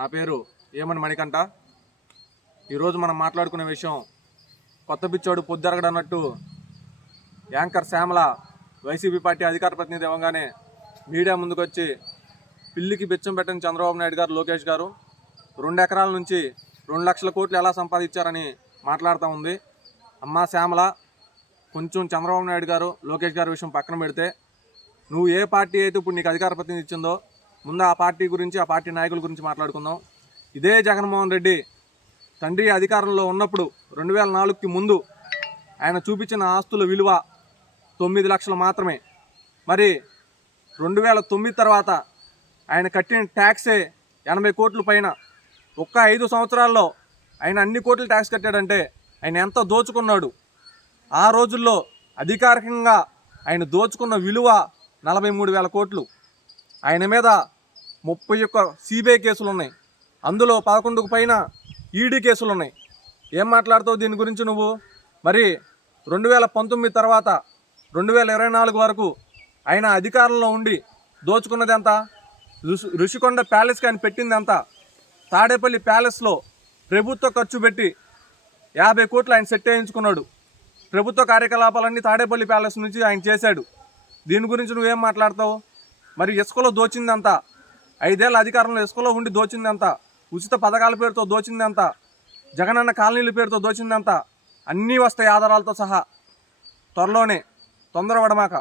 నా పేరు ఏమని మణికంట ఈరోజు మనం మాట్లాడుకునే విషయం కొత్త పిచ్చోడు పొద్దురగడన్నట్టు యాంకర్ శ్యామల వైసీపీ పార్టీ అధికార ప్రతినిధి ఇవ్వగానే మీడియా ముందుకొచ్చి పిల్లికి బెచ్చం పెట్టని చంద్రబాబు నాయుడు గారు లోకేష్ గారు రెండు ఎకరాల నుంచి రెండు లక్షల కోట్లు ఎలా సంపాదించారని మాట్లాడుతూ ఉంది. అమ్మా శ్యామల కొంచెం చంద్రబాబు నాయుడు గారు లోకేష్ గారి విషయం పక్కన పెడితే నువ్వు ఏ పార్టీ అయితే ఇప్పుడు నీకు అధికార ప్రతినిధి ఇచ్చిందో ముందు ఆ పార్టీ గురించి ఆ పార్టీ నాయకుల గురించి మాట్లాడుకుందాం. ఇదే జగన్మోహన్ రెడ్డి తండ్రి అధికారంలో ఉన్నప్పుడు రెండు వేల నాలుగుకి ముందు ఆయన చూపించిన ఆస్తుల విలువ తొమ్మిది లక్షలు మాత్రమే. మరి రెండు వేల తొమ్మిది తర్వాత ఆయన కట్టిన ట్యాక్సే ఎనభై కోట్ల పైన. ఒక్క ఐదు సంవత్సరాల్లో ఆయన అన్ని కోట్లు ట్యాక్స్ కట్టాడంటే ఆయన ఎంత దోచుకున్నాడు? ఆ రోజుల్లో అధికారికంగా ఆయన దోచుకున్న విలువ నలభై మూడు వేల కోట్లు. ఆయన మీద ముప్పై ఒక్క సిబిఐ కేసులు ఉన్నాయి అందులో పదకొండుకు పైన ఈడీ కేసులు ఉన్నాయి ఏం మాట్లాడుతావు దీని గురించి నువ్వు? మరి రెండు వేల పంతొమ్మిది తర్వాత రెండు వేల ఇరవై నాలుగు వరకు ఆయన అధికారంలో ఉండి దోచుకున్నది ఎంత ఋషి ఋషికొండ ప్యాలెస్కి ఆయన పెట్టింది ఎంత తాడేపల్లి ప్యాలెస్లో ప్రభుత్వ ఖర్చు పెట్టి యాభై కోట్లు ఆయన సెట్ చేయించుకున్నాడు. ప్రభుత్వ కార్యకలాపాలన్నీ తాడేపల్లి ప్యాలెస్ నుంచి ఆయన చేశాడు. దీని గురించి నువ్వేం మాట్లాడతావు? మరి ఇసుకలో దోచిందంతా? ఐదేళ్ళ అధికారంలో ఇసుకలో ఉండి దోచిందంత. ఉచిత పథకాల పేరుతో దోచిందంతా. జగనన్న కాలనీల పేరుతో దోచిందంతా. అన్నీ వస్తాయి ఆధారాలతో సహా. త్వరలోనే తొందరపడమాక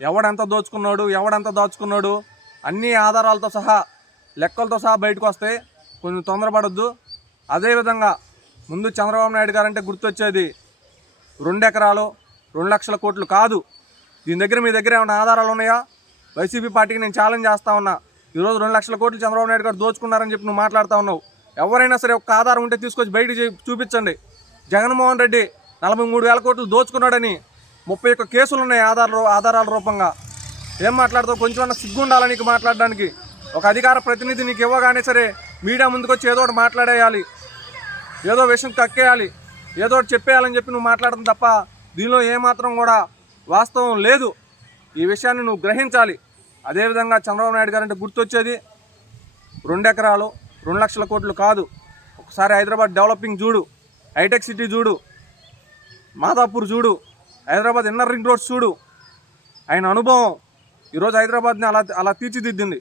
ఎవడెంత దోచుకున్నాడు ఎవడెంత దాచుకున్నాడు అన్ని ఆధారాలతో సహా లెక్కలతో సహా బయటకు వస్తాయి కొంచెం తొందరపడొద్దు. అదేవిధంగా ముందు చంద్రబాబు నాయుడు గారంటే గుర్తొచ్చేది రెండు ఎకరాలు రెండు లక్షల కోట్లు కాదు. దీని దగ్గర మీ దగ్గర ఏమైనా ఆధారాలు ఉన్నాయా? వైసీపీ పార్టీకి నేను ఛాలెంజ్ చేస్తా ఉన్నా. ఈరోజు రెండు లక్షల కోట్లు చంద్రబాబు నాయుడు గారు దోచుకున్నారని చెప్పి నువ్వు మాట్లాడుతూ ఉన్నావు. ఎవరైనా సరే ఒక్క ఆధారం ఉంటే తీసుకొచ్చి బయట చూపించండి. జగన్మోహన్ రెడ్డి నలభై మూడు వేల కోట్లు దోచుకున్నాడని ముప్పై ఒక్క కేసులు ఉన్నాయి ఆధార ఆధారాల రూపంగా. ఏం మాట్లాడతావు? కొంచెం సిగ్గు ఉండాలి నీకు మాట్లాడడానికి? ఒక అధికార ప్రతినిధి నీకు ఇవ్వగానే సరే మీడియా ముందుకొచ్చి ఏదో ఒకటి మాట్లాడేయాలి. ఏదో విషయం కక్కేయాలి. ఏదో ఒకటి చెప్పేయాలని చెప్పి నువ్వు మాట్లాడడం తప్ప దీనిలో ఏమాత్రం కూడా వాస్తవం లేదు. ఈ విషయాన్ని నువ్వు గ్రహించాలి. అదేవిధంగా చంద్రబాబు నాయుడు గారు అంటే గుర్తొచ్చేది రెండు ఎకరాలు రెండు లక్షల కోట్లు కాదు. ఒకసారి హైదరాబాద్ డెవలపింగ్ చూడు హైటెక్ సిటీ చూడు మాదాపూర్ చూడు హైదరాబాద్ ఇన్నర్ రింగ్ రోడ్స్ చూడు. ఆయన అనుభవం ఈరోజు హైదరాబాద్ని అలా అలా తీర్చిదిద్దింది.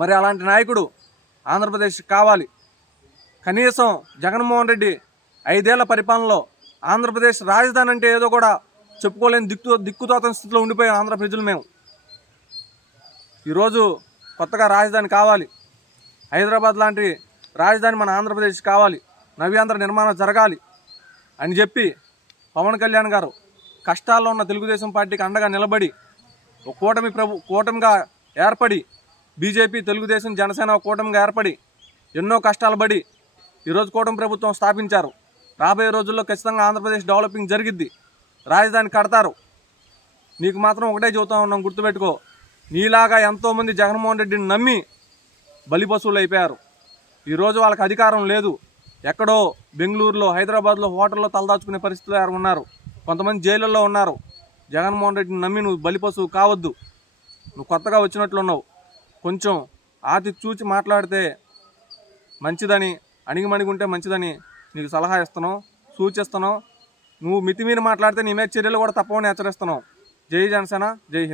మరి అలాంటి నాయకుడు ఆంధ్రప్రదేశ్ కావాలి. కనీసం జగన్మోహన్ రెడ్డి ఐదేళ్ళ పరిపాలనలో ఆంధ్రప్రదేశ్ రాజధాని అంటే ఏదో కూడా చెప్పుకోలేని దిక్కు దిక్కుతోతని స్థితిలో ఉండిపోయాం ఆంధ్ర ప్రజలు మేము. ఈరోజు కొత్తగా రాజధాని కావాలి. హైదరాబాద్ లాంటి రాజధాని మన ఆంధ్రప్రదేశ్ కావాలి. నవ్యాంధ్ర నిర్మాణం జరగాలి అని చెప్పి పవన్ కళ్యాణ్ గారు కష్టాల్లో ఉన్న తెలుగుదేశం పార్టీకి అండగా నిలబడి ఒక కూటమి ప్రభు కూటమిగా ఏర్పడి బీజేపీ తెలుగుదేశం జనసేన కూటమిగా ఏర్పడి ఎన్నో కష్టాలు పడి ఈరోజు కూటమి ప్రభుత్వం స్థాపించారు. రాబోయే రోజుల్లో ఖచ్చితంగా ఆంధ్రప్రదేశ్ డెవలపింగ్ జరిగిద్ది. రాజధాని కడతారు. నీకు మాత్రం ఒకటే చెబుతా ఉన్నాం గుర్తుపెట్టుకో. నీలాగా ఎంతోమంది జగన్మోహన్ రెడ్డిని నమ్మి బలిపశువులు అయిపోయారు. ఈరోజు వాళ్ళకి అధికారం లేదు. ఎక్కడో బెంగళూరులో హైదరాబాద్లో హోటల్లో తలదాచుకునే పరిస్థితులు ఎవరు ఉన్నారు? కొంతమంది జైళ్ళల్లో ఉన్నారు. జగన్మోహన్ రెడ్డిని నమ్మి నువ్వు బలిపశువు కావద్దు. నువ్వు కొత్తగా వచ్చినట్లున్నావు కొంచెం ఆతి చూచి మాట్లాడితే మంచిదని అణిగిమణిగుంటే మంచిదని నీకు సలహా ఇస్తున్నావు సూచిస్తున్నావు నువ్వు మితిమీరి మాట్లాడితే నీ మీద చర్యలు కూడా తప్పవని హెచ్చరిస్తున్నావు జై జనసేన జై హింద్.